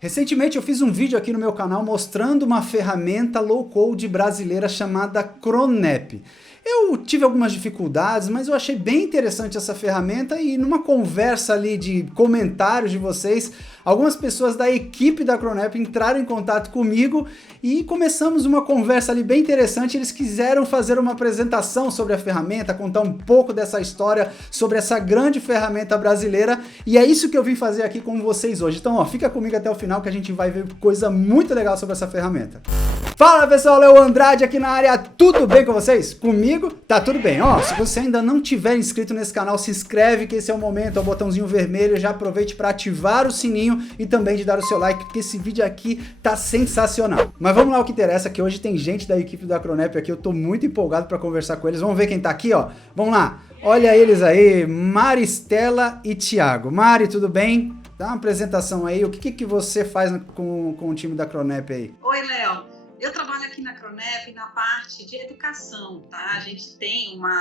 Recentemente eu fiz um vídeo aqui no meu canal mostrando uma ferramenta low-code brasileira chamada Cronep. Eu tive algumas dificuldades, mas eu achei bem interessante essa ferramenta e numa conversa ali de comentários de vocês, algumas pessoas da equipe da Cronep entraram em contato comigo e começamos uma conversa ali bem interessante. Eles quiseram fazer uma apresentação sobre a ferramenta, contar um pouco dessa história sobre essa grande ferramenta brasileira e é isso que eu vim fazer aqui com vocês hoje. Então, fica comigo até o final que a gente vai ver coisa muito legal sobre essa ferramenta. Fala pessoal, Léo Andrade aqui na área, tudo bem com vocês? Comigo tá tudo bem. Se você ainda não tiver inscrito nesse canal, se inscreve que esse é o momento, é o botãozinho vermelho, já aproveite para ativar o sininho e também de dar o seu like, porque esse vídeo aqui tá sensacional. Mas vamos lá ao que interessa, que hoje tem gente da equipe da Cronep aqui, eu tô muito empolgado para conversar com eles. Vamos ver quem tá aqui, Vamos lá, olha eles aí, Maristela e Thiago. Mari, tudo bem? Dá uma apresentação aí, o que você faz com o time da Cronep aí? Oi, Léo. Eu trabalho aqui na Cronep na parte de educação, tá? A gente tem uma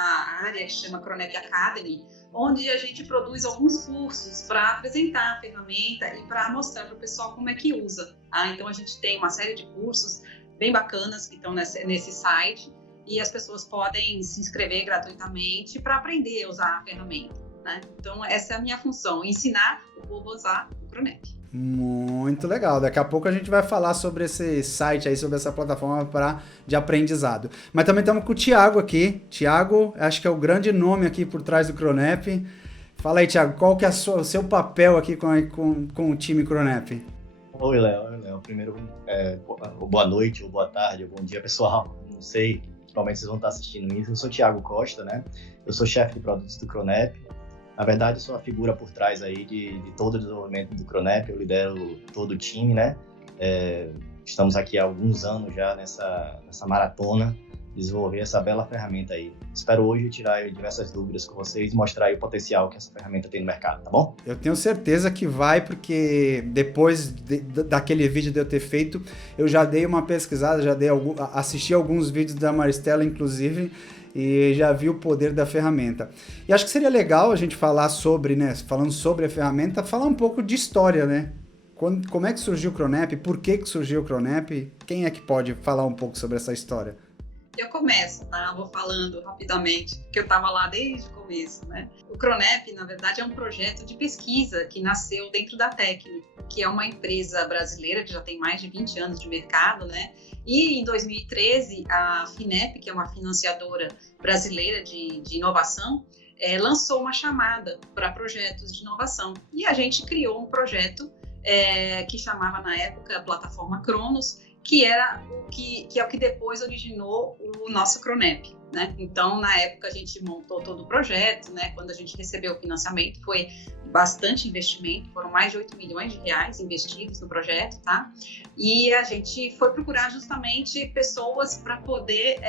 área que chama Cronep Academy, onde a gente produz alguns cursos para apresentar a ferramenta e para mostrar para o pessoal como é que usa. Tá? Então, a gente tem uma série de cursos bem bacanas que estão nesse site e as pessoas podem se inscrever gratuitamente para aprender a usar a ferramenta. Né? Então, essa é a minha função, ensinar o povo a usar o Cronep. Muito legal, daqui a pouco a gente vai falar sobre esse site aí, sobre essa plataforma de aprendizado. Mas também estamos com o Thiago aqui. Thiago, acho que é o grande nome aqui por trás do Cronep. Fala aí, Thiago, qual que é o seu papel aqui com o time Cronep? Oi, Léo. Primeiro, boa noite, ou boa tarde, ou bom dia, pessoal. Não sei, provavelmente vocês vão estar assistindo isso. Eu sou Thiago Costa, né? Eu sou chefe de produtos do Cronep. Na verdade, eu sou a figura por trás aí de todo o desenvolvimento do Cronep, eu lidero todo o time, né? Estamos aqui há alguns anos já nessa maratona, desenvolver essa bela ferramenta aí. Espero hoje tirar diversas dúvidas com vocês e mostrar aí o potencial que essa ferramenta tem no mercado, tá bom? Eu tenho certeza que vai, porque depois daquele vídeo de eu ter feito, eu já dei uma pesquisada, assisti alguns vídeos da Maristela, inclusive, e já vi o poder da ferramenta. E acho que seria legal a gente falar sobre, né, falando sobre a ferramenta, falar um pouco de história, né? Como é que surgiu o Cronep? Por que surgiu o Cronep? Quem é que pode falar um pouco sobre essa história? Eu começo, tá? Vou falando rapidamente, porque eu estava lá desde o começo, né? O Cronep, na verdade, é um projeto de pesquisa que nasceu dentro da Tecni, que é uma empresa brasileira que já tem mais de 20 anos de mercado, né? E em 2013, a FINEP, que é uma financiadora brasileira de inovação, lançou uma chamada para projetos de inovação. E a gente criou um projeto que chamava, na época, a plataforma Cronos, que é o que depois originou o nosso Cronep, né? Então, na época, a gente montou todo o projeto, né? Quando a gente recebeu o financiamento, foi bastante investimento, foram mais de 8 milhões de reais investidos no projeto, tá? E a gente foi procurar justamente pessoas para poder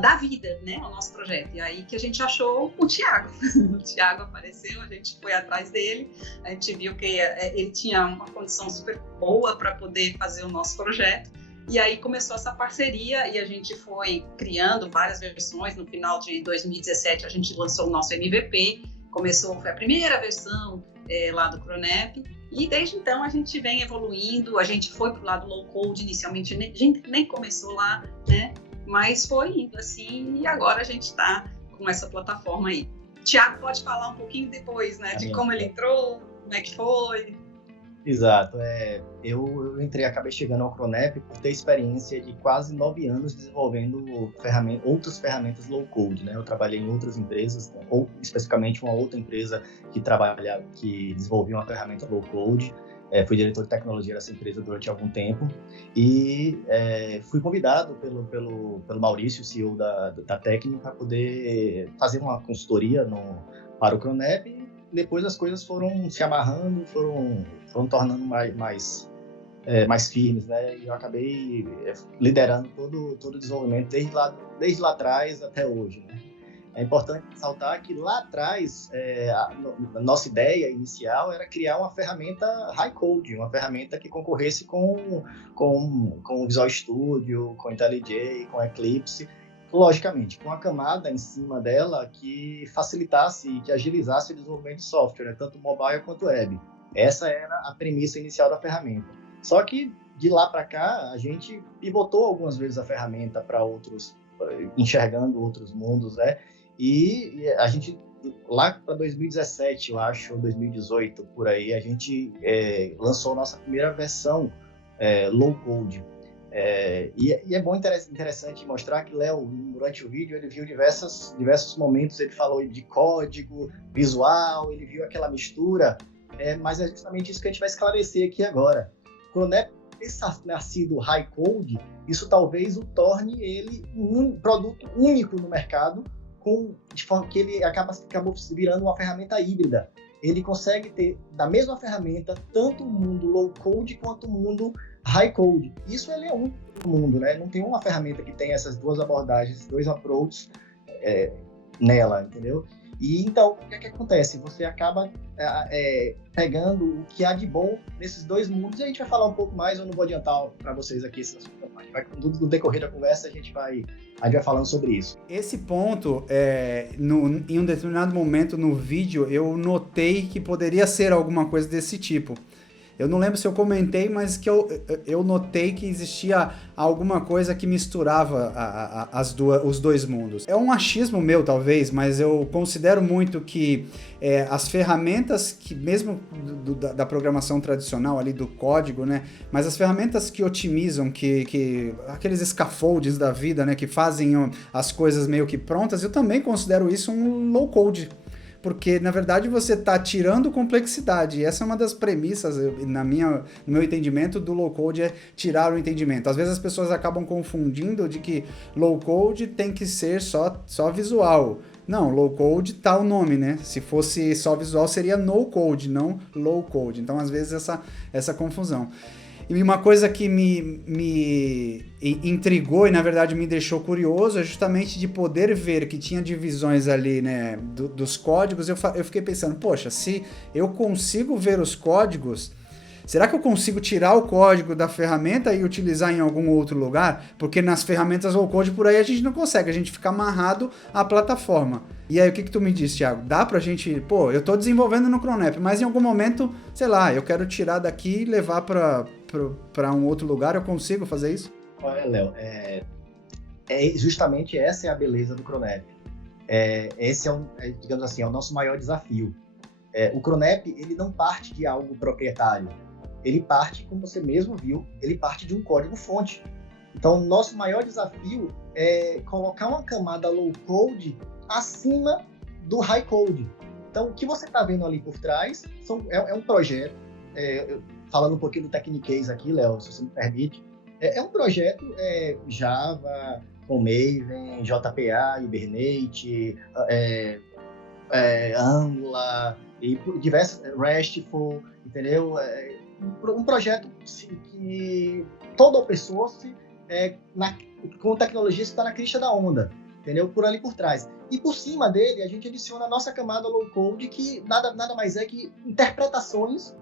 dar vida, né, ao nosso projeto. E aí que a gente achou o Thiago. O Thiago apareceu, a gente foi atrás dele, a gente viu que ele tinha uma condição super boa para poder fazer o nosso projeto. E aí começou essa parceria e a gente foi criando várias versões. No final de 2017 a gente lançou o nosso MVP, foi a primeira versão lá do Cronep. E desde então a gente vem evoluindo, a gente foi para o lado low code, inicialmente a gente nem começou lá, né? Mas foi indo assim e agora a gente está com essa plataforma aí. Thiago pode falar um pouquinho depois, né, de como ele entrou, como é que foi. Exato. Eu acabei chegando ao Cronep por ter experiência de quase 9 anos desenvolvendo outras ferramentas low-code, né? Eu trabalhei em outras empresas, ou especificamente uma outra empresa que desenvolvia uma ferramenta low-code. Fui diretor de tecnologia dessa empresa durante algum tempo e fui convidado pelo Maurício, CEO da Tecni, para poder fazer uma consultoria para o Cronep. E depois as coisas foram se amarrando, foram tornando mais firmes, né? E eu acabei liderando todo o desenvolvimento desde lá atrás até hoje, né? É importante ressaltar que lá atrás, a nossa ideia inicial era criar uma ferramenta high code, uma ferramenta que concorresse com o Visual Studio, com IntelliJ, com Eclipse, logicamente, com a camada em cima dela que facilitasse e que agilizasse o desenvolvimento de software, né, tanto mobile quanto web. Essa era a premissa inicial da ferramenta. Só que de lá para cá, a gente pivotou algumas vezes a ferramenta para outros, enxergando outros mundos, né? E a gente, lá para 2017, eu acho, ou 2018, por aí, a gente lançou nossa primeira versão low code. E é bom interessante mostrar que Léo, durante o vídeo, ele viu diversos momentos, ele falou de código, visual, ele viu aquela mistura, mas é justamente isso que a gente vai esclarecer aqui agora. Quando ter nascido high code, isso talvez o torne ele um produto único no mercado, de forma que ele acabou virando uma ferramenta híbrida. Ele consegue ter, da mesma ferramenta, tanto o mundo low code quanto o mundo high code. Isso ele é um mundo, né? Não tem uma ferramenta que tenha essas duas abordagens, dois approaches nela, entendeu? E então, o que é que acontece? Você acaba pegando o que há de bom nesses dois mundos, e a gente vai falar um pouco mais, eu não vou adiantar para vocês aqui, no decorrer da conversa a gente vai falando sobre isso. Esse ponto, em um determinado momento no vídeo, eu notei que poderia ser alguma coisa desse tipo. Eu não lembro se eu comentei, mas que eu notei que existia alguma coisa que misturava os dois mundos. É um achismo meu, talvez, mas eu considero muito que as ferramentas que, mesmo da programação tradicional ali, do código, né, mas as ferramentas que otimizam, que aqueles scaffolds da vida, né, que fazem as coisas meio que prontas, eu também considero isso um low code. Porque, na verdade, você está tirando complexidade. E essa é uma das premissas, no meu entendimento, do low-code, é tirar o entendimento. Às vezes as pessoas acabam confundindo de que low-code tem que ser só visual. Não, low-code tá o nome, né? Se fosse só visual, seria no-code, não low-code. Então, às vezes, essa confusão. E uma coisa que me intrigou e, na verdade, me deixou curioso é justamente de poder ver que tinha divisões ali, né, dos códigos. Eu fiquei pensando, poxa, se eu consigo ver os códigos, será que eu consigo tirar o código da ferramenta e utilizar em algum outro lugar? Porque nas ferramentas low-code por aí a gente não consegue, a gente fica amarrado à plataforma. E aí, o que tu me disse, Thiago? Dá pra gente... Pô, eu tô desenvolvendo no Cronep, mas em algum momento, sei lá, eu quero tirar daqui e levar pra um outro lugar, eu consigo fazer isso? Olha, Léo, justamente essa é a beleza do Cronep. Esse digamos assim, é o nosso maior desafio. O Cronep, ele não parte de algo proprietário. Ele parte, como você mesmo viu, ele parte de um código-fonte. Então, nosso maior desafio é colocar uma camada low-code acima do high-code. Então, o que você está vendo ali por trás é um projeto, falando um pouquinho do Technicase aqui, Léo, se você me permite, é um projeto Java, com Maven, JPA, Hibernate, Angular, e diversos, RESTful, entendeu? Um projeto que todo open source com tecnologia está na crista da onda, entendeu? Por ali por trás. E por cima dele, a gente adiciona a nossa camada low-code, que nada mais é que interpretações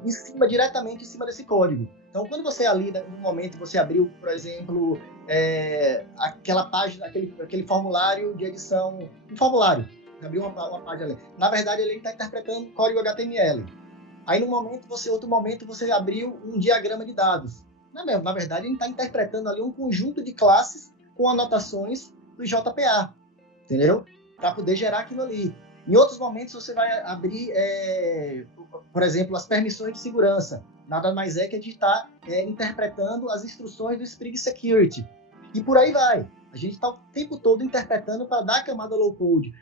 diretamente em cima desse código. Então, quando você ali, no momento, você abriu, por exemplo, aquela página, aquele formulário de edição, um formulário, abriu uma página ali. Na verdade, ele está interpretando código HTML. Aí, outro momento, você abriu um diagrama de dados. Na verdade, ele está interpretando ali um conjunto de classes com anotações do JPA, entendeu? Para poder gerar aquilo ali. Em outros momentos, você vai abrir, por exemplo, as permissões de segurança. Nada mais é que a gente está interpretando as instruções do Spring Security. E por aí vai. A gente está o tempo todo interpretando para dar a camada low-code.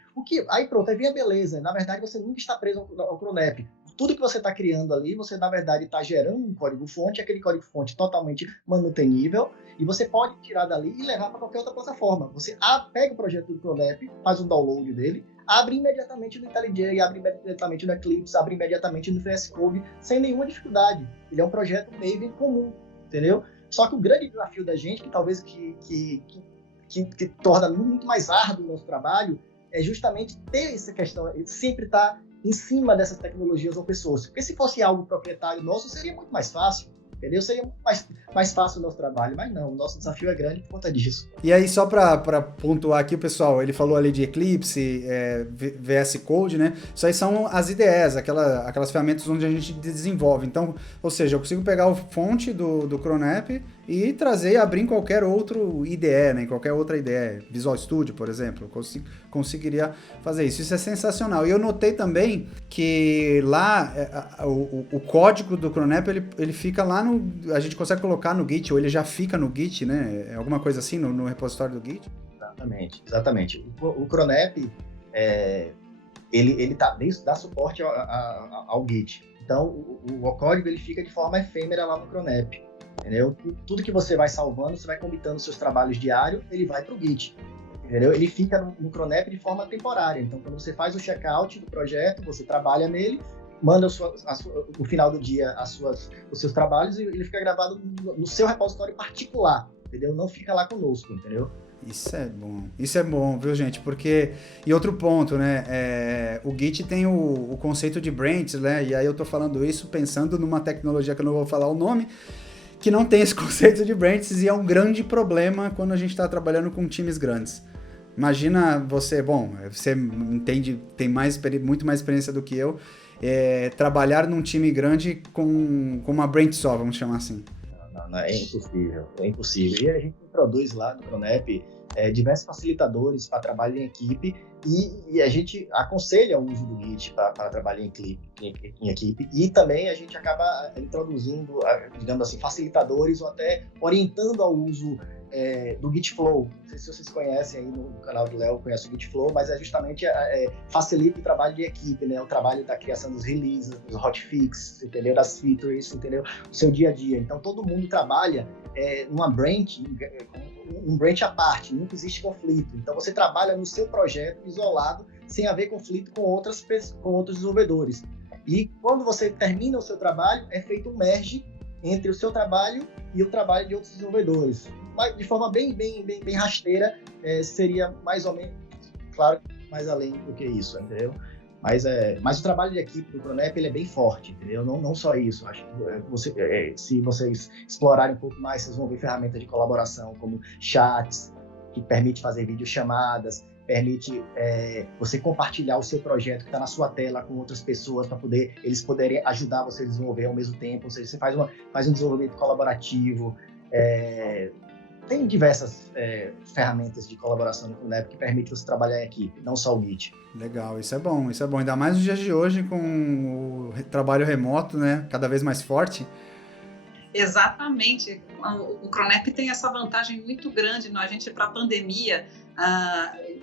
Aí pronto, aí vem a beleza. Na verdade, você nunca está preso ao Cronep. Tudo que você está criando ali, você, na verdade, está gerando um código-fonte, aquele código-fonte totalmente manutenível, e você pode tirar dali e levar para qualquer outra plataforma. Você pega o projeto do Cronep, faz um download dele, abre imediatamente no IntelliJ, abre imediatamente no Eclipse, abre imediatamente no VS Code, sem nenhuma dificuldade. Ele é um projeto Maven comum, entendeu? Só que o grande desafio da gente, que talvez que torna muito mais árduo o nosso trabalho, é justamente ter essa questão, sempre estar em cima dessas tecnologias open source. Porque se fosse algo proprietário nosso, seria muito mais fácil. entendeu? Seria mais fácil o nosso trabalho, mas não, o nosso desafio é grande por conta disso. E aí, só para pontuar aqui, pessoal, ele falou ali de Eclipse, VS Code, né? Isso aí são as IDEs, aquelas ferramentas onde a gente desenvolve. Então, ou seja, eu consigo pegar a fonte do Cronep e trazer e abrir em qualquer outro IDE, né? Em qualquer outra IDE, Visual Studio, por exemplo, conseguiria fazer isso. Isso é sensacional. E eu notei também que lá o código do Cronep, ele fica lá a gente consegue colocar no Git, ou ele já fica no Git, né? É alguma coisa assim no repositório do Git? Exatamente. O Cronep, ele dá suporte ao Git. Então, o código ele fica de forma efêmera lá no Cronep. Entendeu? Tudo que você vai salvando, você vai comitando seus trabalhos diários, ele vai para o Git. Entendeu? Ele fica no Cronep de forma temporária. Então, quando você faz o checkout do projeto, você trabalha nele, manda no final do dia os seus trabalhos e ele fica gravado no seu repositório particular, entendeu? Não fica lá conosco, entendeu? Isso é bom, viu, gente? Porque, e outro ponto, né, o Git tem o conceito de branches, né, e aí eu tô falando isso pensando numa tecnologia que eu não vou falar o nome, que não tem esse conceito de branches e é um grande problema quando a gente está trabalhando com times grandes. Imagina você entende, tem muito mais experiência do que eu, trabalhar num time grande com uma branch só, vamos chamar assim. Não, é impossível. E a gente introduz lá no Cronep diversos facilitadores para trabalho em equipe e a gente aconselha o uso do Git para trabalho em equipe e também a gente acaba introduzindo, digamos assim, facilitadores ou até orientando ao uso do Gitflow. Não sei se vocês conhecem aí no canal do Léo, conhece o Gitflow, mas justamente facilita o trabalho de equipe, né? O trabalho da criação dos releases, dos hotfixes, entendeu? Das features, entendeu? O seu dia a dia. Então, todo mundo trabalha numa branch, um branch à parte, nunca existe conflito. Então, você trabalha no seu projeto isolado, sem haver conflito com outros desenvolvedores. E quando você termina o seu trabalho, é feito um merge entre o seu trabalho e o trabalho de outros desenvolvedores. Mas de forma bem rasteira, seria mais ou menos, claro, mais além do que isso, entendeu? Mas o trabalho de equipe do Cronep ele é bem forte, entendeu? Não só isso. Acho que se vocês explorarem um pouco mais, vocês vão ver ferramentas de colaboração como chats, que permite fazer videochamadas, permite você compartilhar o seu projeto que está na sua tela com outras pessoas para eles poderem ajudar você a desenvolver ao mesmo tempo. Ou seja, você faz um desenvolvimento colaborativo. Tem diversas ferramentas de colaboração no Cronep que permitem você trabalhar em equipe, não só o Git. Legal, isso é bom. Ainda mais nos dias de hoje com o trabalho remoto, né? Cada vez mais forte. Exatamente. O Cronep tem essa vantagem muito grande. A gente, para a pandemia,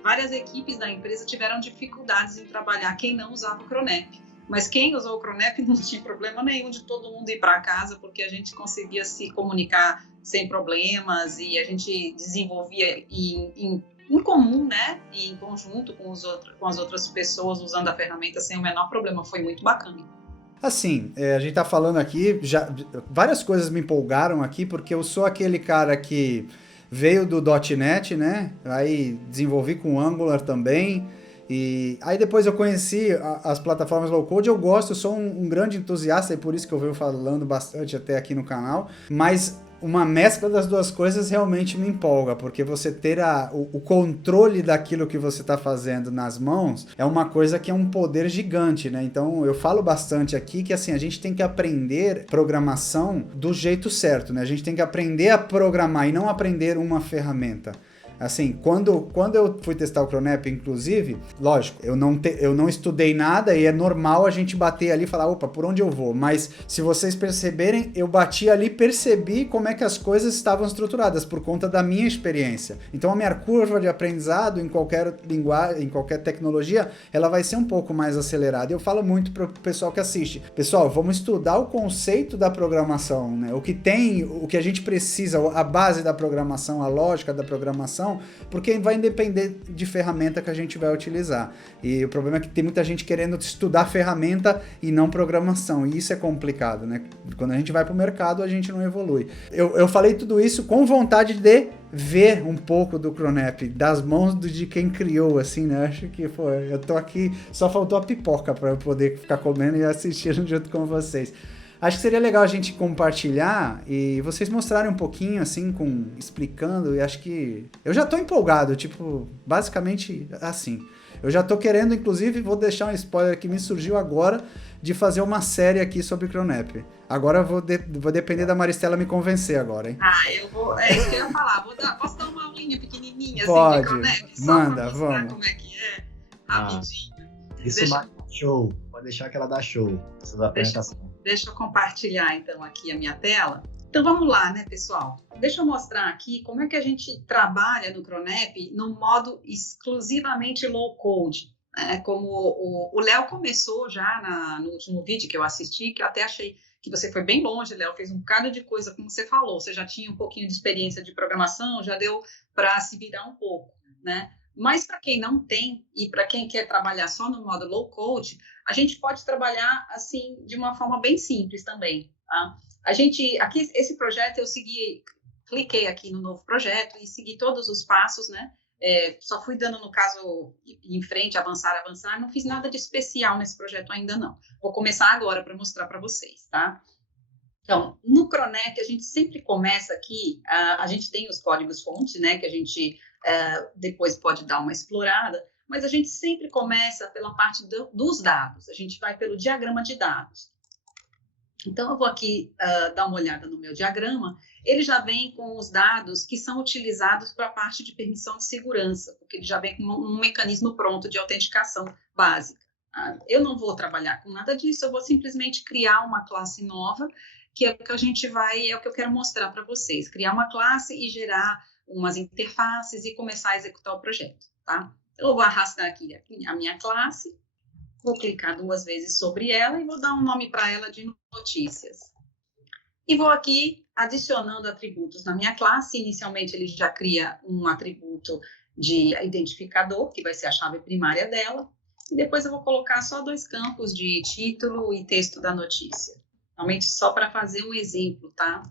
várias equipes da empresa tiveram dificuldades em trabalhar, quem não usava o Cronep. Mas quem usou o Cronep não tinha problema nenhum de todo mundo ir para casa, porque a gente conseguia se comunicar sem problemas e a gente desenvolvia em comum, né? E em conjunto com as outras pessoas usando a ferramenta sem o menor problema. Foi muito bacana. Assim, a gente tá falando aqui, várias coisas me empolgaram aqui, porque eu sou aquele cara que veio do .NET, né? Aí desenvolvi com Angular também. E aí depois eu conheci as plataformas low-code, eu gosto, eu sou um grande entusiasta, e por isso que eu venho falando bastante até aqui no canal, mas uma mescla das duas coisas realmente me empolga, porque você ter o controle daquilo que você está fazendo nas mãos é uma coisa que é um poder gigante, né? Então eu falo bastante aqui que assim, a gente tem que aprender programação do jeito certo, né? A gente tem que aprender a programar e não aprender uma ferramenta. Assim, quando eu fui testar o Cronep, inclusive, lógico, eu não estudei nada e é normal a gente bater ali e falar, opa, por onde eu vou? Mas se vocês perceberem, eu bati ali e percebi como é que as coisas estavam estruturadas por conta da minha experiência. Então a minha curva de aprendizado em qualquer linguagem, em qualquer tecnologia, ela vai ser um pouco mais acelerada. Eu falo muito para o pessoal que assiste. Pessoal, vamos estudar o conceito da programação, né? O que a gente precisa, a base da programação, a lógica da programação, porque vai depender de ferramenta que a gente vai utilizar. E o problema é que tem muita gente querendo estudar ferramenta e não programação, e isso é complicado, né? Quando a gente vai para o mercado, a gente não evolui. Eu falei tudo isso com vontade de ver um pouco do Cronep, das mãos de quem criou, assim, né? Acho que eu tô aqui, só faltou a pipoca para eu poder ficar comendo e assistindo junto com vocês. Acho que seria legal a gente compartilhar e vocês mostrarem um pouquinho, assim, explicando, e acho que... Eu já tô empolgado, tipo, basicamente assim. Eu já tô querendo, inclusive, vou deixar um spoiler que me surgiu agora, de fazer uma série aqui sobre Cronep. Agora eu vou depender da Maristela me convencer agora, hein? Eu vou, é isso que eu ia falar, posso dar uma aulinha pequenininha, assim, de Pode, Cronep, só manda, para mostrar vamos. como é que é, rapidinho. Isso dá show, pode deixar que ela dá show, essas apresentações. Deixa eu compartilhar, então, aqui a minha tela. Então, vamos lá, né, pessoal? Deixa eu mostrar aqui como é que a gente trabalha no Cronep no modo exclusivamente low-code. Como o Léo começou já no último vídeo que eu assisti, que eu até achei que você foi bem longe, Léo, fez um bocado de coisa, como você falou. Você já tinha um pouquinho de experiência de programação, já deu para se virar um pouco, né? Mas para quem não tem e para quem quer trabalhar só no modo low-code, a gente pode trabalhar assim de uma forma bem simples também. Tá? Aqui esse projeto eu cliquei aqui no novo projeto e segui todos os passos, né? Só fui dando, no caso, em frente, avançar, não fiz nada de especial nesse projeto ainda não. Vou começar agora para mostrar para vocês, tá? Então, no Cronep, a gente sempre começa aqui, a gente tem os códigos-fonte, né, que a gente depois pode dar uma explorada, mas a gente sempre começa pela parte dos dados, a gente vai pelo diagrama de dados. Então, eu vou aqui dar uma olhada no meu diagrama, ele já vem com os dados que são utilizados para a parte de permissão de segurança, porque ele já vem com um mecanismo pronto de autenticação básica. Eu não vou trabalhar com nada disso, eu vou simplesmente criar uma classe nova, que é o que é o que eu quero mostrar para vocês, criar uma classe e gerar umas interfaces e começar a executar o projeto, tá? Então, eu vou arrastar aqui a minha classe, vou clicar 2 vezes sobre ela e vou dar um nome para ela de notícias. E vou aqui adicionando atributos na minha classe. Inicialmente, ele já cria um atributo de identificador, que vai ser a chave primária dela. E depois eu vou colocar só 2 campos de título e texto da notícia. Realmente só para fazer um exemplo, tá?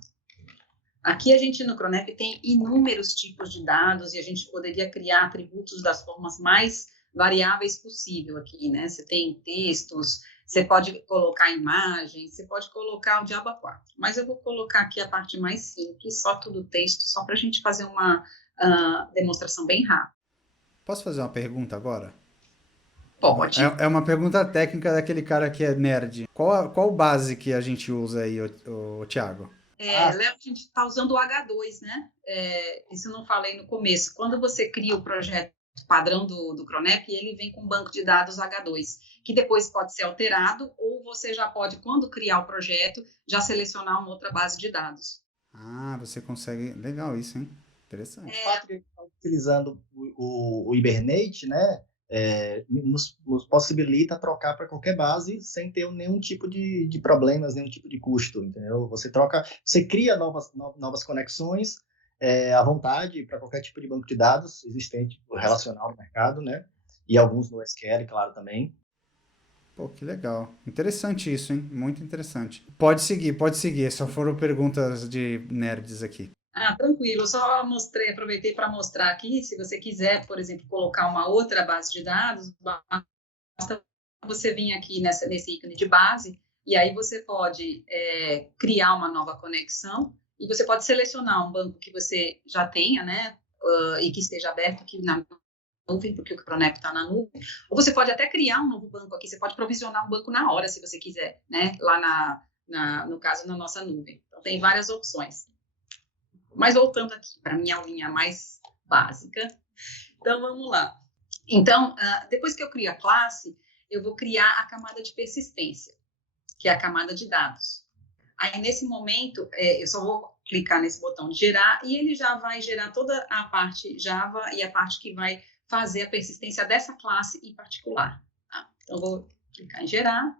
Aqui a gente no Cronep tem inúmeros tipos de dados e a gente poderia criar atributos das formas mais variáveis possível aqui, né? Você tem textos, você pode colocar imagens, você pode colocar o diabo a 4. Mas eu vou colocar aqui a parte mais simples, só tudo texto, só para a gente fazer uma demonstração bem rápida. Posso fazer uma pergunta agora? Pode. É uma pergunta técnica daquele cara que é nerd. Qual base que a gente usa aí, Thiago? Léo, a gente está usando o H2, né? Isso eu não falei no começo. Quando você cria o projeto padrão do Cronep, ele vem com um banco de dados H2, que depois pode ser alterado, ou você já pode, quando criar o projeto, já selecionar uma outra base de dados. Você consegue... Legal isso, hein? Interessante. O fato de estar utilizando o Hibernate, né, nos possibilita trocar para qualquer base sem ter nenhum tipo de problemas, nenhum tipo de custo, entendeu? Você cria novas conexões à vontade para qualquer tipo de banco de dados existente, relacional no mercado, né? E alguns no SQL, claro, também. Pô, que legal. Interessante isso, hein? Muito interessante. Pode seguir. Só foram perguntas de nerds aqui. Tranquilo. Eu só aproveitei para mostrar aqui, se você quiser, por exemplo, colocar uma outra base de dados, basta você vir aqui nesse ícone de base, e aí você pode criar uma nova conexão, e você pode selecionar um banco que você já tenha, né, e que esteja aberto aqui na nuvem, porque o Cronep está na nuvem, ou você pode até criar um novo banco aqui, você pode provisionar um banco na hora, se você quiser, né, lá no caso, na nossa nuvem. Então, tem várias opções. Mas voltando aqui para a minha aulinha mais básica, então vamos lá. Então, depois que eu crio a classe, eu vou criar a camada de persistência, que é a camada de dados. Aí, nesse momento, eu só vou clicar nesse botão de gerar e ele já vai gerar toda a parte Java e a parte que vai fazer a persistência dessa classe em particular. Tá? Então, eu vou clicar em gerar.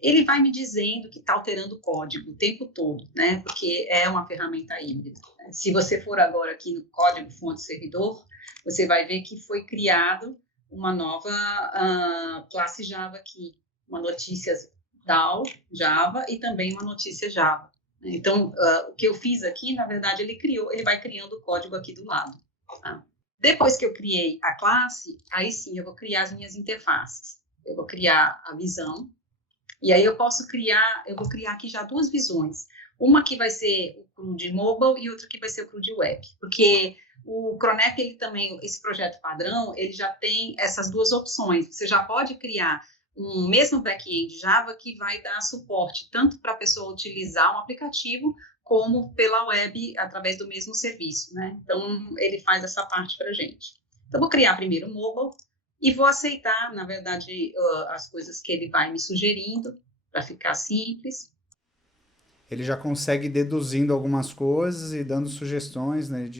Ele vai me dizendo que está alterando o código o tempo todo, né? Porque é uma ferramenta híbrida. Se você for agora aqui no código fonte servidor, você vai ver que foi criado uma nova classe Java aqui, uma notícias DAO Java e também uma notícia Java. Então, o que eu fiz aqui, na verdade, ele vai criando o código aqui do lado. Tá? Depois que eu criei a classe, aí sim eu vou criar as minhas interfaces. Eu vou criar a visão. E aí eu vou criar aqui já duas visões. Uma que vai ser o CRUD Mobile e outra que vai ser o CRUD Web. Porque o Cronep, ele também, esse projeto padrão, ele já tem essas duas opções. Você já pode criar um mesmo back-end Java que vai dar suporte tanto para a pessoa utilizar um aplicativo como pela web através do mesmo serviço, né? Então, ele faz essa parte para a gente. Então, vou criar primeiro o mobile e vou aceitar, na verdade, as coisas que ele vai me sugerindo para ficar simples. Ele já consegue ir deduzindo algumas coisas e dando sugestões, né,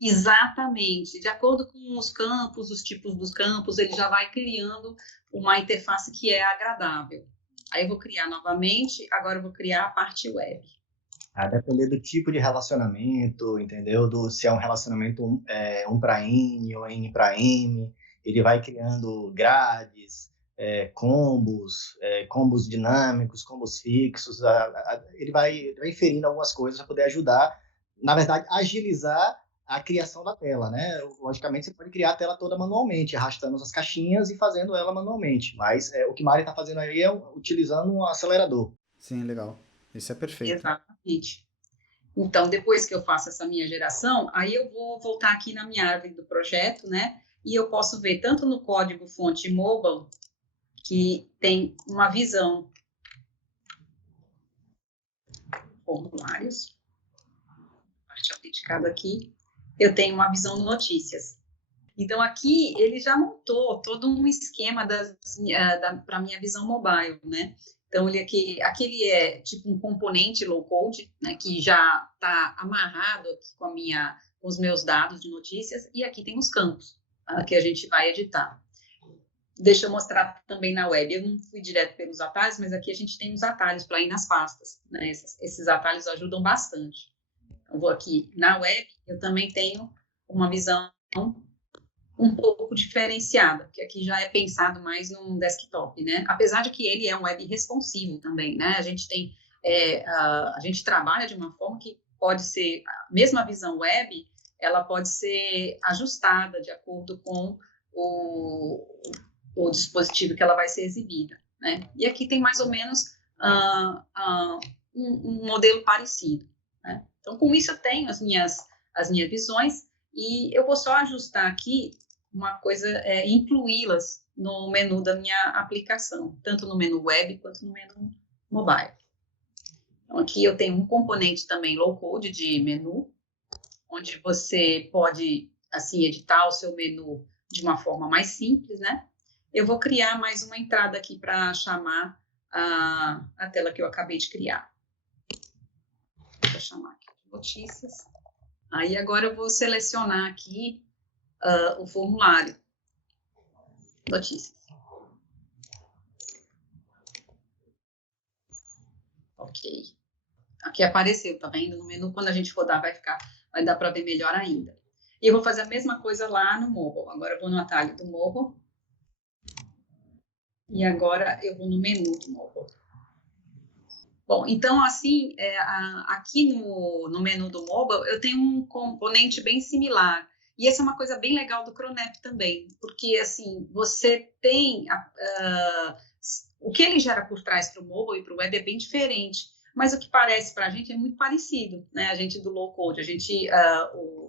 Exatamente. De acordo com os campos, os tipos dos campos, ele já vai criando uma interface que é agradável. Aí eu vou criar novamente, agora eu vou criar a parte web. A depender do tipo de relacionamento, entendeu? Se é um relacionamento um para N ou N para M, ele vai criando grades, combos dinâmicos, combos fixos, ele vai inferindo algumas coisas para poder ajudar, na verdade, agilizar a criação da tela, né? Logicamente, você pode criar a tela toda manualmente, arrastando as caixinhas e fazendo ela manualmente, mas o que Mari está fazendo aí é utilizando um acelerador. Sim, legal. Isso é perfeito. Exatamente. Então, depois que eu faço essa minha geração, aí eu vou voltar aqui na minha árvore do projeto, né? E eu posso ver tanto no código fonte mobile, que tem uma visão, formulários, parte autenticada aqui, eu tenho uma visão notícias. Então, aqui ele já montou todo um esquema para a minha visão mobile, né? Então, aqui ele é tipo um componente low-code, né, que já está amarrado aqui com os meus dados de notícias, e aqui tem os campos que a gente vai editar. Deixa eu mostrar também na web. Eu não fui direto pelos atalhos, mas aqui a gente tem os atalhos para ir nas pastas, né? Esses atalhos ajudam bastante. Eu vou aqui na web, eu também tenho uma visão um pouco diferenciada, porque aqui já é pensado mais num desktop, né? Apesar de que ele é um web responsivo também, né? A gente trabalha de uma forma que pode ser, mesmo a visão web, ela pode ser ajustada de acordo com o dispositivo que ela vai ser exibida, né? E aqui tem mais ou menos um modelo parecido, né? Então, com isso eu tenho as minhas visões e eu vou só ajustar aqui uma coisa, incluí-las no menu da minha aplicação, tanto no menu web quanto no menu mobile. Então, aqui eu tenho um componente também low-code de menu, onde você pode, assim, editar o seu menu de uma forma mais simples, né? Eu vou criar mais uma entrada aqui para chamar a tela que eu acabei de criar. Vou chamar aqui de notícias. Aí agora eu vou selecionar aqui o formulário notícias. Ok. Aqui apareceu, tá vendo? No menu, quando a gente rodar, vai dar para ver melhor ainda. E eu vou fazer a mesma coisa lá no mobile. Agora eu vou no atalho do mobile. E agora eu vou no menu do mobile. Bom, então, assim, aqui no menu do mobile, eu tenho um componente bem similar. E essa é uma coisa bem legal do Cronep também, porque, assim, você tem... o que ele gera por trás para o mobile e para o web é bem diferente, mas o que parece para a gente é muito parecido, né? A gente do low-code,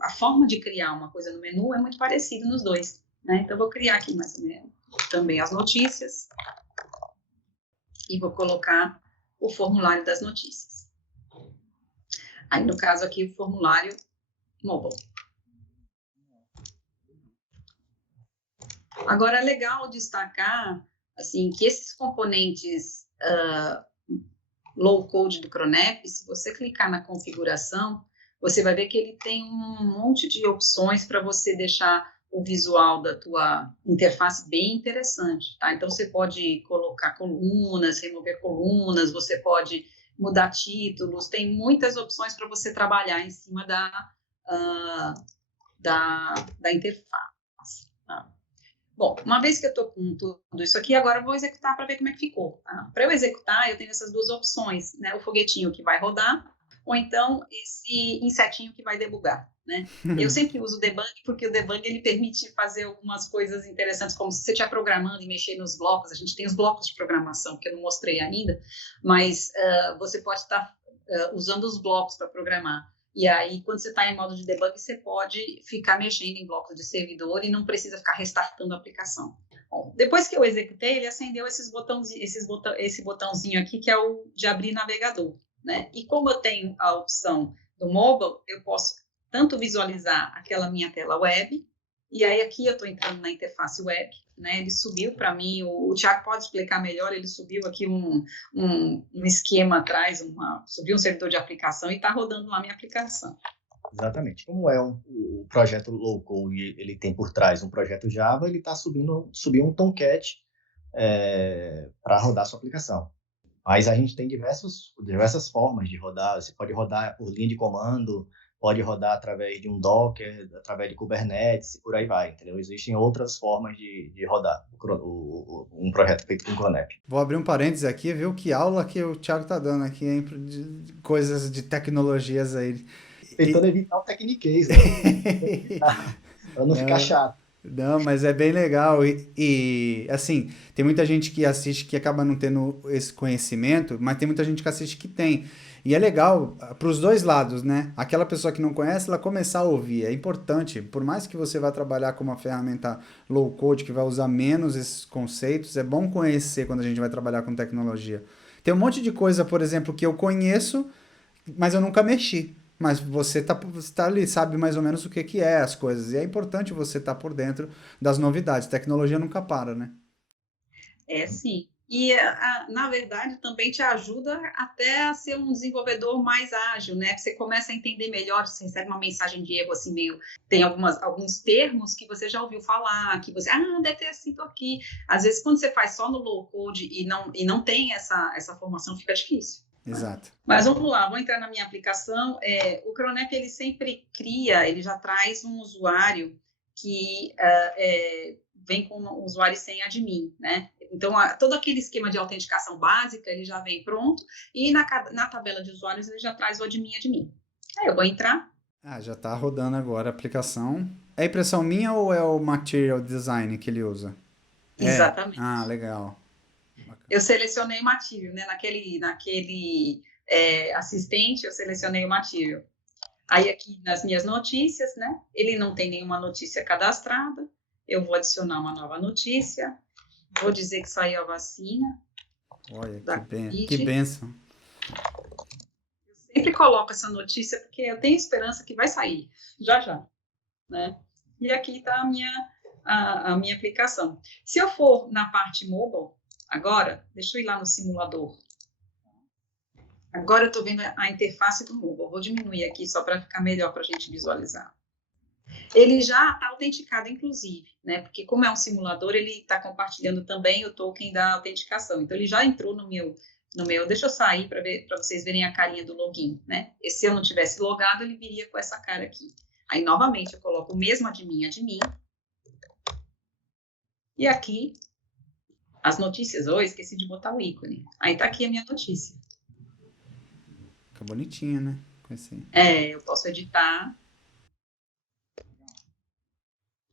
a forma de criar uma coisa no menu é muito parecida nos dois, né? Então, eu vou criar aqui mais ou menos também as notícias e vou colocar o formulário das notícias. Aí, no caso aqui, o formulário mobile. Agora, é legal destacar, assim, que esses componentes low-code do Cronep, se você clicar na configuração, você vai ver que ele tem um monte de opções para você deixar o visual da tua interface bem interessante, tá? Então, você pode colocar colunas, remover colunas, você pode mudar títulos, tem muitas opções para você trabalhar em cima da interface, tá? Bom, uma vez que eu estou com tudo isso aqui, agora eu vou executar para ver como é que ficou, tá? Para eu executar, eu tenho essas duas opções, né? O foguetinho que vai rodar, ou então esse insetinho que vai debugar, né? Eu sempre uso o debug porque o debug ele permite fazer algumas coisas interessantes, como se você estiver programando e mexer nos blocos. A gente tem os blocos de programação, que eu não mostrei ainda, mas você pode estar usando os blocos para programar. E aí, quando você está em modo de debug, você pode ficar mexendo em blocos de servidor e não precisa ficar restartando a aplicação. Bom, depois que eu executei, ele acendeu esse botãozinho aqui, que é o de abrir navegador, né? E como eu tenho a opção do mobile, eu posso tanto visualizar aquela minha tela web, e aí aqui eu estou entrando na interface web, né? Ele subiu para mim, o Thiago pode explicar melhor, ele subiu aqui um esquema atrás, subiu um servidor de aplicação e está rodando lá a minha aplicação. Exatamente. Como é o projeto low-code, ele tem por trás um projeto Java, ele está subindo um Tomcat para rodar a sua aplicação. Mas a gente tem diversas formas de rodar. Você pode rodar por linha de comando, pode rodar através de um Docker, através de Kubernetes e por aí vai, entendeu? Existem outras formas de rodar um projeto feito com Cronep. Vou abrir um parênteses aqui, viu? Que aula que o Thiago tá dando aqui, hein? De coisas de tecnologias aí. Tentando evitar o tecniquez, né? Para não ficar chato. Não, mas é bem legal e, assim, tem muita gente que assiste que acaba não tendo esse conhecimento, mas tem muita gente que assiste que tem. E é legal para os dois lados, né? Aquela pessoa que não conhece, ela começar a ouvir. É importante, por mais que você vá trabalhar com uma ferramenta low code que vai usar menos esses conceitos, é bom conhecer quando a gente vai trabalhar com tecnologia. Tem um monte de coisa, por exemplo, que eu conheço, mas eu nunca mexi. Mas você tá ali, sabe mais ou menos o que é as coisas. E é importante você estar por dentro das novidades. Tecnologia nunca para, né? Sim. E, na verdade, também te ajuda até a ser um desenvolvedor mais ágil, né? Você começa a entender melhor, você recebe uma mensagem de erro, assim, meio... Tem alguns termos que você já ouviu falar, que você... deve ter sido aqui. Às vezes, quando você faz só no low-code e não tem essa formação, fica difícil. Exato. Mas vamos lá, vou entrar na minha aplicação. O Cronep, ele sempre ele já traz um usuário que vem com um usuário sem admin, né? Então, todo aquele esquema de autenticação básica, ele já vem pronto, e na tabela de usuários, ele já traz o admin. Aí eu vou entrar. Já está rodando agora a aplicação. É impressão minha ou é o Material Design que ele usa? Exatamente. Legal. Eu selecionei o Material, né? Naquele assistente, eu selecionei o Material. Aí aqui nas minhas notícias, né? Ele não tem nenhuma notícia cadastrada. Eu vou adicionar uma nova notícia. Vou dizer que saiu a vacina. Olha, que bênção. Eu sempre coloco essa notícia porque eu tenho esperança que vai sair, já, né? E aqui está a minha aplicação. Se eu for na parte mobile, agora, deixa eu ir lá no simulador. Agora eu estou vendo a interface do mobile. Vou diminuir aqui só para ficar melhor para a gente visualizar. Ele já está autenticado, inclusive, né? Porque como é um simulador, ele está compartilhando também o token da autenticação. Então, ele já entrou no meu. Deixa eu sair para vocês verem a carinha do login, né? E se eu não tivesse logado, ele viria com essa cara aqui. Aí, novamente, eu coloco o mesmo admin. E aqui, as notícias. Esqueci de botar o ícone. Aí está aqui a minha notícia. Fica bonitinha, né? Eu posso editar.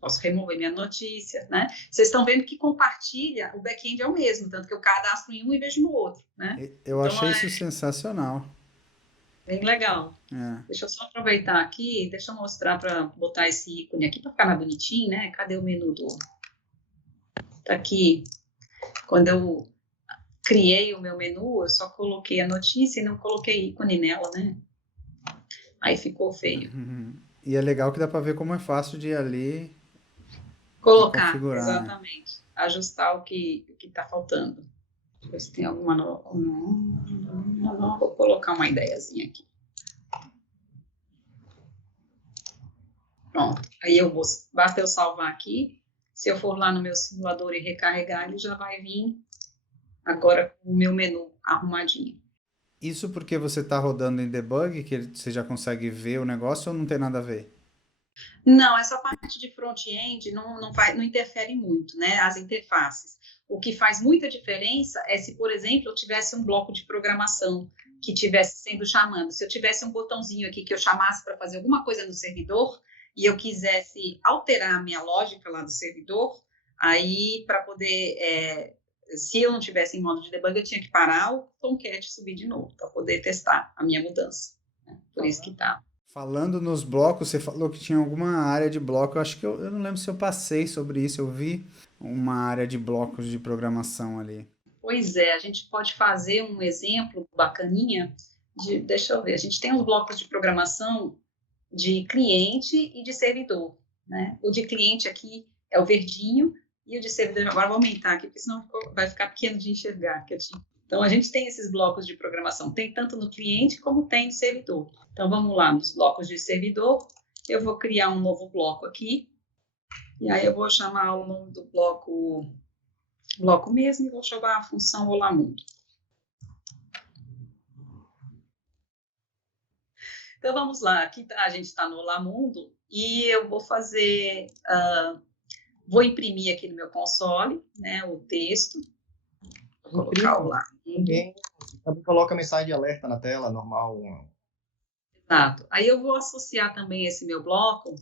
Posso remover minha notícia, né? Vocês estão vendo que compartilha, o back-end é o mesmo, tanto que eu cadastro em um e vejo no outro, né? Eu achei isso sensacional. Bem legal. Deixa eu só aproveitar aqui, deixa eu mostrar para botar esse ícone aqui para ficar mais bonitinho, né? Cadê o menu Tá aqui. Quando eu criei o meu menu, eu só coloquei a notícia e não coloquei ícone nela, né? Aí ficou feio. E é legal que dá para ver como é fácil de ir ali colocar, configurar, exatamente. Né? Ajustar o que está faltando. Deixa eu ver se tem alguma nova. Vou colocar uma ideiazinha aqui. Pronto. Aí basta eu salvar aqui. Se eu for lá no meu simulador e recarregar, ele já vai vir agora com o meu menu arrumadinho. Isso porque você está rodando em debug, que você já consegue ver o negócio, ou não tem nada a ver? Não, essa parte de front-end não interfere muito, né? As interfaces. O que faz muita diferença é se, por exemplo, eu tivesse um bloco de programação que estivesse sendo chamando. Se eu tivesse um botãozinho aqui que eu chamasse para fazer alguma coisa no servidor e eu quisesse alterar a minha lógica lá do servidor, aí para poder, se eu não tivesse em modo de debug, eu tinha que parar o Tomcat e subir de novo para poder testar a minha mudança. Né? Por isso que está. Falando nos blocos, você falou que tinha alguma área de bloco. Eu acho que eu não lembro se eu passei sobre isso. Eu vi uma área de blocos de programação ali. Pois é, a gente pode fazer um exemplo bacaninha deixa eu ver, a gente tem os blocos de programação de cliente e de servidor, né? O de cliente aqui é o verdinho e o de servidor, agora vou aumentar aqui, porque senão vai ficar pequeno de enxergar. Então, a gente tem esses blocos de programação, tem tanto no cliente como tem no servidor. Então, vamos lá, nos blocos de servidor, eu vou criar um novo bloco aqui, e aí eu vou chamar o nome do bloco mesmo, e vou chamar a função Olá Mundo. Então, vamos lá, aqui a gente está no Olá Mundo, e eu vou fazer, vou imprimir aqui no meu console, né, o texto, vou colocar o Olá Mundo. Também coloca a mensagem de alerta na tela, normal. Exato. Aí eu vou associar também esse meu bloco